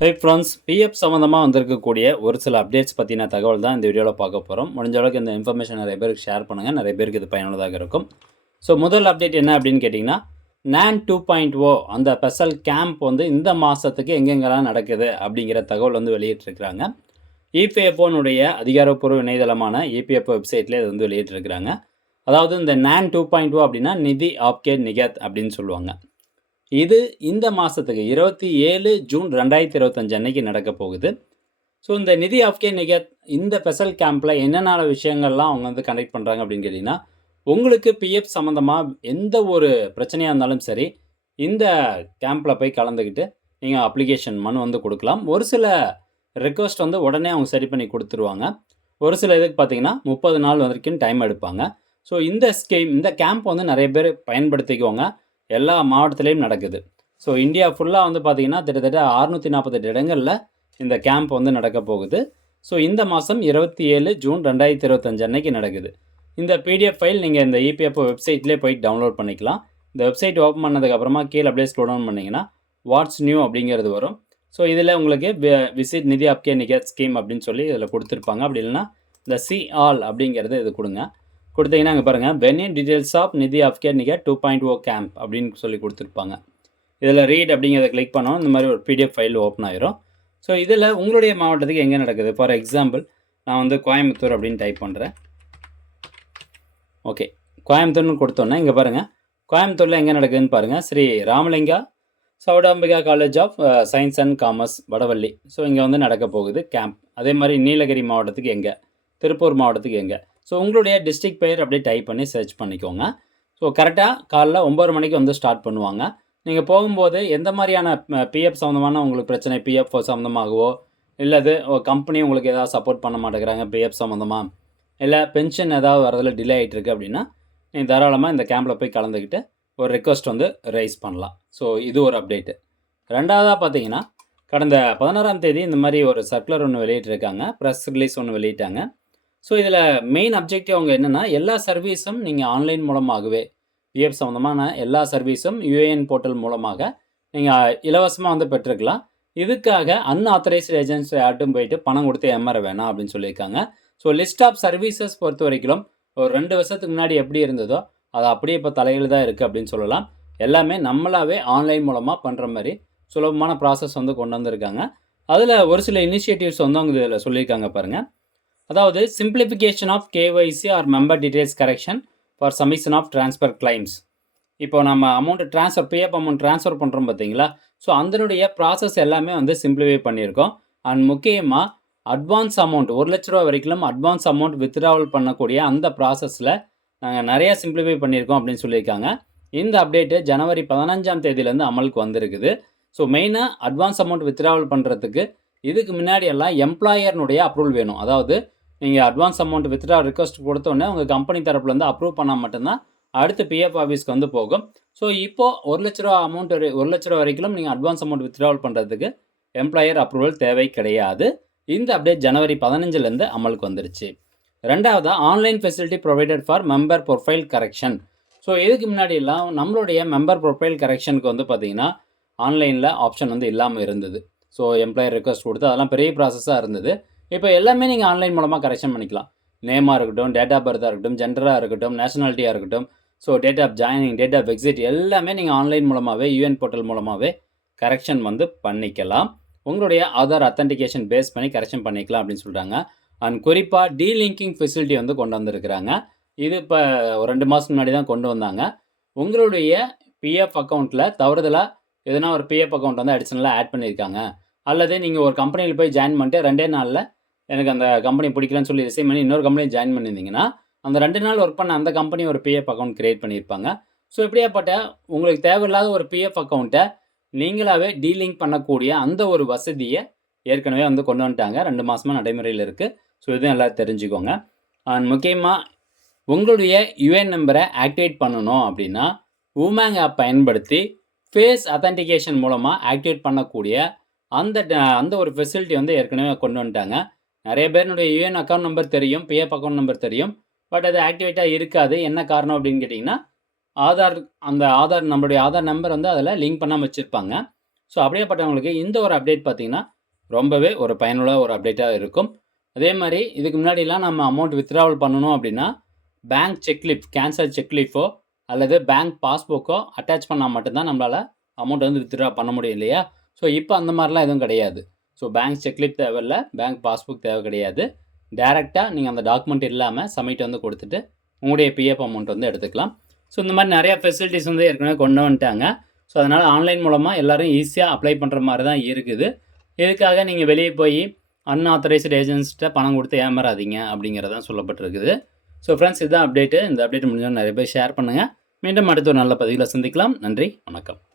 Hey friends, PF சம்மந்தமாக வந்திருக்கக்கூடிய ஒரு சில அப்டேட்ஸ் பற்றின தகவல் தான் இந்த வீடியோவில் பார்க்க போகிறோம். முடிஞ்ச அளவுக்கு இந்த இன்ஃபர்மேஷன் நிறைய பேருக்கு ஷேர் பண்ணுங்கள், நிறைய பேருக்கு இது பயனுள்ளதாக இருக்கும். ஸோ முதல் அப்டேட் என்ன அப்படின்னு கேட்டிங்கன்னா, NAN 2.0 அந்த ஸ்பெஷல் கேம்ப் வந்து இந்த மாதத்துக்கு எங்கெங்கெல்லாம் நடக்குது அப்படிங்கிற தகவல் வந்து வெளியிட்டிருக்கிறாங்க. இபிஎஃப்ஓனுடைய அதிகாரப்பூர்வ இணையதளமான இபிஎஃப்ஓ வெப்சைட்லேயே இது வந்து வெளியிட்டிருக்கிறாங்க. அதாவது இந்த NAN 2.0 அப்படின்னா நிதி ஆப்கே நிகத் அப்படின்னு சொல்லுவாங்க. இது இந்த மாதத்துக்கு 27 ஜூன் 2025 அன்னைக்கு நடக்க போகுது. ஸோ இந்த நிதி ஆப்கே நிகத் இந்த ஸ்பெஷல் கேம்பில் என்னென்ன விஷயங்கள்லாம் அவங்க வந்து கண்டக்ட் பண்ணுறாங்க அப்படின்னு கேட்டிங்கன்னா, உங்களுக்கு பிஎஃப் சம்மந்தமாக எந்த ஒரு பிரச்சனையாக இருந்தாலும் சரி, இந்த கேம்பில் போய் கலந்துக்கிட்டு நீங்கள் அப்ளிகேஷன் மனு வந்து கொடுக்கலாம். ஒரு சில ரிக்வஸ்ட் வந்து உடனே அவங்க சரி பண்ணி கொடுத்துருவாங்க. ஒரு சில இதுக்கு பார்த்தீங்கன்னா 30 நாள் வரைக்கும் டைம் எடுப்பாங்க. ஸோ இந்த ஸ்கீம், இந்த கேம்ப் வந்து நிறைய பேர் பயன்படுத்திக்குவாங்க. எல்லா மாவட்டத்திலையும் நடக்குது. ஸோ இந்தியா ஃபுல்லாக வந்து பார்த்திங்கன்னா கிட்டத்தட்ட 648 இடங்களில் இந்த கேம்ப் வந்து நடக்க போகுது. ஸோ இந்த மாதம் 27 ஜூன் 2025 அன்னைக்கு நடக்குது. இந்த பிடிஎஃப் ஃபைல் நீங்கள் இந்த இபிஎஃப்ஓ வெப்சைட்லேயே போய் டவுன்லோட் பண்ணிக்கலாம். இந்த வெப்சைட் ஓப்பன் பண்ணதுக்கப்புறமா கீழே அப்படியே ஸ்க்ரோல் டவுன் பண்ணிங்கன்னா வாட்ஸ் நியூ அப்படிங்கிறது வரும். ஸோ இதில் உங்களுக்கு விசிட் நிதி ஆப்கே நிகத் ஸ்கீம் அப்படின்னு சொல்லி இதில் கொடுத்துருப்பாங்க. அப்படி இல்லைன்னா இந்த சி ஆல் அப்படிங்கிறது இது கொடுங்க. கொடுத்தீங்கன்னா அங்கே பாருங்கள், வெனின் டீட்டெயில்ஸ் ஆஃப் நிதி ஆப்கே நிகத் 2.0 கேம்ப் அப்படின்னு சொல்லி கொடுத்துருப்பாங்க. இதில் ரீட் அப்படிங்கிறத கிளிக் பண்ணோம், இந்த மாதிரி ஒரு பிடிஎஃப் ஃபைல் ஓப்பன் ஆயிரும். ஸோ இதில் உங்களுடைய மாவட்டத்துக்கு எங்கே நடக்குது, ஃபார் எக்ஸாம்பிள் நான் வந்து கோயம்புத்தூர் அப்படின்னு டைப் பண்ணுறேன். ஓகே, கோயம்புத்தூர்னு கொடுத்தோன்னே இங்கே பாருங்கள், கோயம்புத்தூரில் எங்கே நடக்குதுன்னு பாருங்கள். Sri Ramalinga Sowdambika college of science and commerce Vadavalli. So இங்கே வந்து நடக்க போகுது கேம்ப். அதே மாதிரி நீலகிரி மாவட்டத்துக்கு எங்கே, திருப்பூர் மாவட்டத்துக்கு எங்கே. ஸோ உங்களுடைய டிஸ்ட்ரிக்ட் பெயர் அப்படியே டைப் பண்ணி சர்ச் பண்ணிக்கோங்க. ஸோ கரெக்டாக காலைல 9 மணிக்கு வந்து ஸ்டார்ட் பண்ணுவாங்க. நீங்கள் போகும்போது எந்த மாதிரியான பிஎஃப் சம்மந்தமான உங்களுக்கு பிரச்சனை, பிஎஃப் சம்மந்தமாகவோ இல்லது கம்பெனி உங்களுக்கு ஏதாவது சப்போர்ட் பண்ண மாட்டேங்கிறாங்க பிஎஃப் சம்மந்தமாக, இல்லை பென்ஷன் ஏதாவது வரதில் டிலே ஆகிட்டுருக்கு அப்படின்னா நீங்கள் தாராளமாக இந்த கேம்பில் போய் கலந்துக்கிட்டு ஒரு ரிக்வஸ்ட் வந்து ரைஸ் பண்ணலாம். ஸோ இது ஒரு அப்டேட்டு. ரெண்டாவதாக பார்த்தீங்கன்னா, கடந்த 16ஆம் தேதி இந்த மாதிரி ஒரு சர்க்குலர் ஒன்று வெளியிட்டிருக்காங்க, ப்ரெஸ் ரிலீஸ் ஒன்று வெளியிட்டாங்க. ஸோ இதில் மெயின் அப்ஜெக்டிவ் அவங்க என்னென்னா, எல்லா சர்வீஸும் நீங்கள் ஆன்லைன் மூலமாகவே பிஎஃப் சம்மந்தமான எல்லா சர்வீஸும் யுஏஎன் போர்ட்டல் மூலமாக நீங்கள் இலவசமாக வந்து பெற்றுக்கலாம். இதுக்காக அன்ஆத்தரைஸ்டு ஏஜென்ட்ஸ் யார்ட்டும் போயிட்டு பணம் கொடுத்து ஏமாற வேணாம் அப்படின்னு சொல்லியிருக்காங்க. ஸோ லிஸ்ட் ஆஃப் சர்வீசஸ் பொறுத்த வரைக்கும் ஒரு 2 வருஷத்துக்கு முன்னாடி எப்படி இருந்ததோ அது அப்படியே இப்போ தலையில் தான் இருக்குது அப்படின்னு சொல்லலாம். எல்லாமே நம்மளாவே ஆன்லைன் மூலமாக பண்ணுற மாதிரி சுலபமான ப்ராசஸ் வந்து கொண்டு வந்திருக்காங்க. அதில் ஒரு சில இனிஷியேட்டிவ்ஸ் வந்து அவங்க இதில் சொல்லியிருக்காங்க பாருங்கள். அதாவது simplification of KYC or member details correction for submission of transfer claims. இப்போ நம்ம amount transfer, PF amount transfer பண்ணுறோம் பார்த்தீங்களா, ஸோ அதனுடைய ப்ராசஸ் எல்லாமே வந்து சிம்பிளிஃபை பண்ணியிருக்கோம். அண்ட் முக்கியமாக அட்வான்ஸ் அமௌண்ட் 1 லட்ச ரூபா வரைக்கும் அட்வான்ஸ் அமௌண்ட் வித்ட்ராவல் பண்ணக்கூடிய அந்த ப்ராசஸில் நாங்கள் நிறையா சிம்பிளிஃபை பண்ணியிருக்கோம் அப்படின்னு சொல்லியிருக்காங்க. இந்த அப்டேட்டு ஜனவரி 15ஆம் தேதியிலேருந்து அமலுக்கு வந்திருக்குது. ஸோ மெயினாக அட்வான்ஸ் அமௌண்ட் வித்ட்ராவல் பண்ணுறதுக்கு இதுக்கு முன்னாடி எல்லாம் எம்ப்ளாயர்னுடைய அப்ரூவல் வேணும். அதாவது நீங்கள் அட்வான்ஸ் அமௌண்ட் வித்ட்ரா ரிக்வஸ்ட் கொடுத்தோடனே உங்கள் கம்பெனி தரப்புலேருந்து அப்ரூவ் பண்ணால் மட்டும்தான் அடுத்து பிஎஃப் ஆஃபீஸ்க்கு வந்து போகும். ஸோ இப்போது 1 லட்ச ரூபா அமௌண்ட் 1 லட்ச ரூபா வரைக்கும் நீங்கள் அட்வான்ஸ் அமௌண்ட் வித்ட்ராவல் பண்ணுறதுக்கு எம்ப்ளாயர் அப்ரூவல் தேவை கிடையாது. இந்த அப்டேட் ஜனவரி 15லேருந்து அமலுக்கு வந்துருச்சு. ரெண்டாவதாக online facility provided for member profile correction. So இதுக்கு முன்னாடிலாம் நம்மளுடைய மெம்பர் ப்ரொஃபைல் கரெக்ஷனுக்கு வந்து பார்த்திங்கன்னா ஆன்லைனில் ஆப்ஷன் வந்து இல்லாமல் இருந்தது. ஸோ எம்ப்ளாயர் ரிக்வஸ்ட் கொடுத்து அதெல்லாம் பெரிய ப்ராசஸாக இருந்தது. இப்போ எல்லாமே நீங்கள் ஆன்லைன் மூலமாக கரெக்ஷன் பண்ணிக்கலாம். நேமாக இருக்கட்டும், டேட் ஆஃப் பர்த்தாக இருக்கட்டும், ஜெண்டராக இருக்கட்டும், நேஷனாலிட்டியாக இருக்கட்டும், so date of joining, date of exit எல்லாமே நீங்கள் ஆன்லைன் மூலமாகவே யுஎன் போர்ட்டல் மூலமாகவே கரெக்ஷன் வந்து பண்ணிக்கலாம். உங்களுடைய ஆதார் அத்தன்டிகேஷன் பேஸ் பண்ணி கரெக்ஷன் பண்ணிக்கலாம் அப்படின்னு சொல்கிறாங்க. அண்ட் குறிப்பாக டீலிங்கிங் ஃபெசிலிட்டி வந்து கொண்டு வந்திருக்கிறாங்க. இது இப்போ ஒரு 2 மாதத்துக்கு முன்னாடி தான் கொண்டு வந்தாங்க. உங்களுடைய பிஎஃப் அக்கௌண்ட்டில் தவறுதலாக எதனா ஒரு பிஎஃப் அக்கௌண்ட் வந்து அடிஷ்னலாக ஆட் பண்ணியிருக்காங்க, அல்லது நீங்கள் ஒரு கம்பெனியில் போய் ஜாயின் பண்ணிட்டு 2 நாளில் எனக்கு அந்த கம்பெனி பிடிக்கலன்னு சொல்லி ரிசைன் பண்ணி இன்னொரு கம்பெனியில் ஜாயின் பண்ணியிருந்தீங்கன்னா அந்த 2 நாள் ஒர்க் பண்ண அந்த கம்பெனி ஒரு பிஎஃப் அக்கௌண்ட் க்ரியேட் பண்ணியிருப்பாங்க. ஸோ இப்படியாப்பட்ட உங்களுக்கு தேவையில்லாத ஒரு பிஎஃப் அக்கௌண்ட்டை நீங்களாகவே டீலிங்க் பண்ணக்கூடிய அந்த ஒரு வசதியை ஏற்கனவே வந்து கொண்டு வந்துட்டாங்க. 2 மாதமாக நடைமுறையில் இருக்குது. ஸோ இதுவும் எல்லாம் தெரிஞ்சுக்கோங்க. அண்ட் முக்கியமாக உங்களுடைய யுஏஎன் நம்பரை ஆக்டிவேட் பண்ணணும் அப்படின்னா உமேங் ஆப் பயன்படுத்தி ஃபேஸ் அத்தன்டிகேஷன் மூலமாக ஆக்டிவேட் பண்ணக்கூடிய அந்த ஒரு ஃபெசிலிட்டி வந்து ஏற்கனவே கொண்டு வந்துட்டாங்க. நிறைய பேருனுடைய யுஏஎன் அக்கௌண்ட் நம்பர் தெரியும், பிஎஃப் அக்கௌண்ட் நம்பர் தெரியும், பட் அது ஆக்டிவேட்டாக இருக்காது. என்ன காரணம் அப்படின்னு கேட்டிங்கன்னா, நம்மளுடைய ஆதார் நம்பர் வந்து அதில் லிங்க் பண்ணாமல் வச்சுருப்பாங்க. ஸோ அப்படியேப்பட்டவங்களுக்கு இந்த ஒரு அப்டேட் பார்த்தீங்கன்னா, ரொம்பவே ஒரு பயனுள்ள ஒரு அப்டேட்டா இருக்கும். அதே மாரி இதுக்கு முன்னாடிலாம் நம்ம அமௌண்ட் வித்ட்ராவல் பண்ணணும் அப்படின்னா, பேங்க் செக்லீஃப் கேன்சல் செக்லீஃபோ அல்லது பேங்க் பாஸ்புக்கோ அட்டாச் பண்ணா மட்டும் தான் நம்மளால அமௌண்ட் வந்து வித்ட்ரா பண்ண முடியும் இல்லையா? ஸோ இப்போ அந்த மாரிலாம் எதுவும் கிடையாது. ஸோ பேங்க் செக்லீஃப் தேவையில்ல, பேங்க் பாஸ்புக் தேவை கிடையாது. டைரக்ட்டா நீங்க அந்த டாக்குமெண்ட் இல்லாம சப்மிட் வந்து குடுத்துட்டு, உங்களுடைய பிஎஃப் அமௌண்ட் வந்து எடுத்துக்கலாம். ஸோ இந்த மாரி நெறைய ஃபெசிலிட்டீஸ் வந்து ஏற்கனவே கொண்டு வந்துட்டாங்க. ஸோ அதனால ஆன்லைன் மூலமா எல்லாரும் ஈஸியா அப்ளை பண்ற மாரி தான் இருக்குது. இதுக்காக நீங்க வெளிய போயி அன்ஆத்தரைஸ்டு ஏஜென்ட்ஸ்ட்ட பணம் குடுத்து ஏமாறாதீங்க அப்படிங்கிறது தான் சொல்லப்பட்டிருக்குது. ஸோ ஃப்ரெண்ட்ஸ் இதுதான் அப்டேட்டு. இந்த அப்டேட் முடிஞ்சோனே நெறைய பேர் ஷேர் பண்ணுங்க. மீண்டும் அடுத்த ஒரு நல்ல பதிவில சந்திக்கலாம். நன்றி, வணக்கம்.